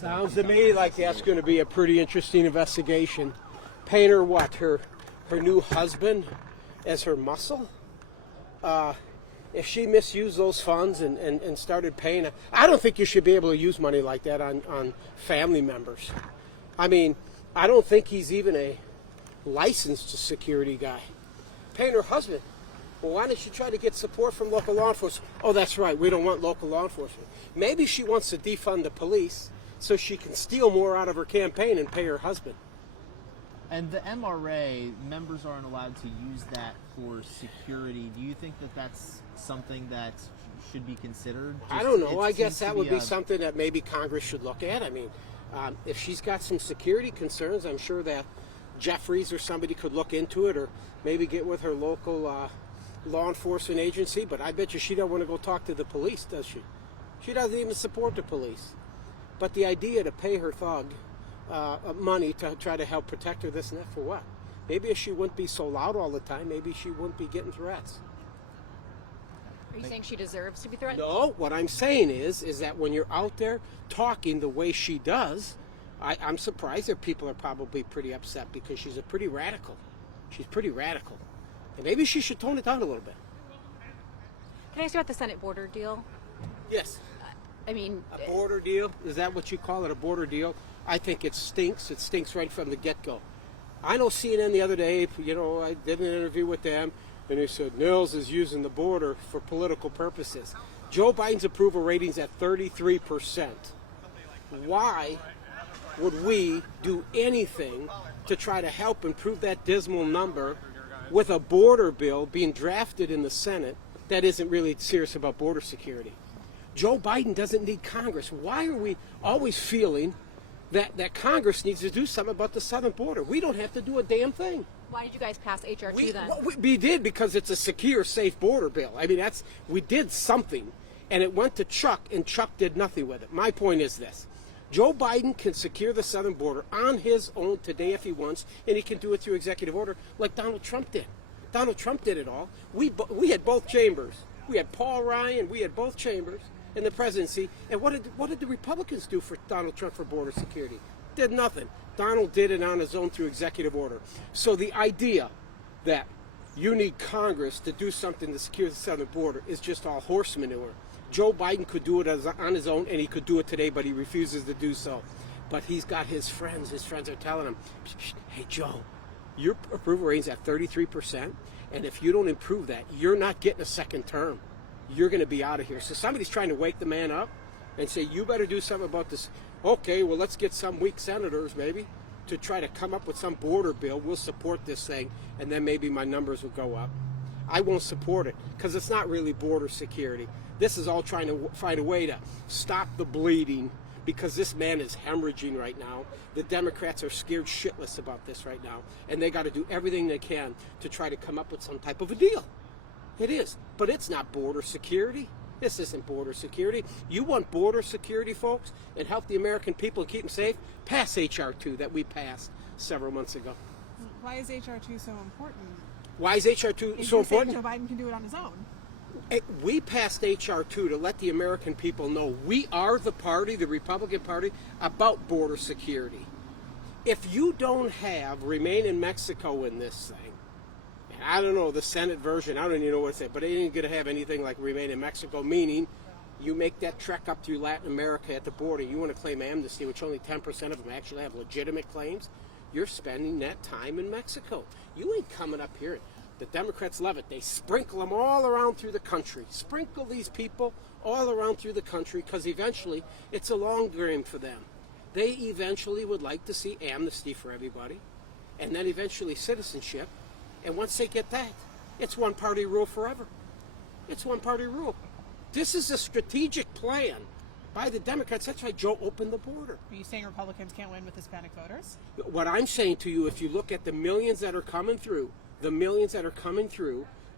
Sounds to me like that's going to be a pretty interesting investigation. Paying her what? Her new husband as her muscle? If she misused those funds and started paying it, I don't think you should be able to use money like that on family members. I mean, I don't think he's even a licensed security guy. Paying her husband. Well, why didn't she try to get support from local law enforcement? Oh, that's right, we don't want local law enforcement. Maybe she wants to defund the police so she can steal more out of her campaign and pay her husband. And the MRA, members aren't allowed to use that for security. Do you think that that's something that should be considered? I don't know. I guess that would be something that maybe Congress should look at. I mean, if she's got some security concerns, I'm sure that Jeffries or somebody could look into it, or maybe get with her local law enforcement agency. But I bet you she don't want to go talk to the police, does she? She doesn't even support the police. But the idea to pay her thug money to try to help protect her, this and that, for what? Maybe if she wouldn't be so loud all the time, maybe she wouldn't be getting threats. Are you saying she deserves to be threatened? No, what I'm saying is that when you're out there talking the way she does, I'm surprised that people are probably pretty upset, because she's a pretty radical. She's pretty radical. And maybe she should tone it down a little bit. Can I ask you about the Senate border deal? Yes. I mean... A border deal? Is that what you call it, a border deal? I think it stinks. It stinks right from the get-go. I know CNN the other day, I did an interview with them, and they said Nehls is using the border for political purposes. Joe Biden's approval rating's at 33%. Why would we do anything to try to help improve that dismal number with a border bill being drafted in the Senate that isn't really serious about border security? Joe Biden doesn't need Congress. Why are we always feeling that Congress needs to do something about the southern border? We don't have to do a damn thing. Why did you guys pass H.R. 2 then? We did, because it's a secure, safe border bill. I mean, we did something, and it went to Chuck, and Chuck did nothing with it. My point is this. Joe Biden can secure the southern border on his own today if he wants, and he can do it through executive order like Donald Trump did. Donald Trump did it all. We had both chambers. We had Paul Ryan. We had both chambers in the presidency. And what did the Republicans do for Donald Trump for border security? Did nothing. Donald did it on his own through executive order. So the idea that you need Congress to do something to secure the southern border is just all horse manure. Joe Biden could do it on his own, and he could do it today, but he refuses to do so. But he's got his friends. His friends are telling him, hey, Joe, your approval rating's at 33%, and if you don't improve that, you're not getting a second term. You're going to be out of here. So somebody's trying to wake the man up and say, you better do something about this. Okay, well, let's get some weak senators, maybe, to try to come up with some border bill. We'll support this thing, and then maybe my numbers will go up. I won't support it, because it's not really border security. This is all trying to find a way to stop the bleeding, because this man is hemorrhaging right now. The Democrats are scared shitless about this right now, and they got to do everything they can to try to come up with some type of a deal. It is, but it's not border security. This isn't border security. You want border security, folks, and help the American people and keep them safe? Pass H.R. 2 that we passed several months ago. Why is H.R. 2 so important? Why is H.R. 2 so important? Joe Biden can do it on his own. We passed H.R. 2 to let the American people know we are the party, the Republican Party, about border security. If you don't have Remain in Mexico in this thing, and I don't know, the Senate version, I don't even know what it's at, but it ain't going to have anything like Remain in Mexico, meaning you make that trek up through Latin America at the border, you want to claim amnesty, which only 10% of them actually have legitimate claims, you're spending that time in Mexico. You ain't coming up here. The Democrats love it. They sprinkle them all around through the country. Sprinkle these people all around through the country, because eventually it's a long game for them. They eventually would like to see amnesty for everybody, and then eventually citizenship. And once they get that, it's one-party rule forever. It's one-party rule. This is a strategic plan by the Democrats. That's why Joe opened the border. Are you saying Republicans can't win with Hispanic voters? What I'm saying to you, if you look at the millions that are coming through,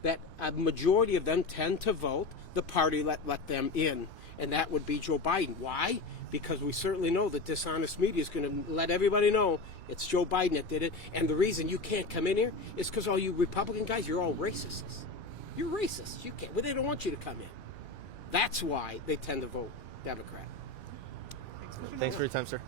that a majority of them tend to vote the party let them in, and that would be Joe Biden. Why? Because we certainly know that dishonest media is going to let everybody know it's Joe Biden that did it, and the reason you can't come in here is because all you Republican guys, you're all racists. You're racist. You can't. Well, they don't want you to come in. That's why they tend to vote Democrat. Thanks for your time, sir.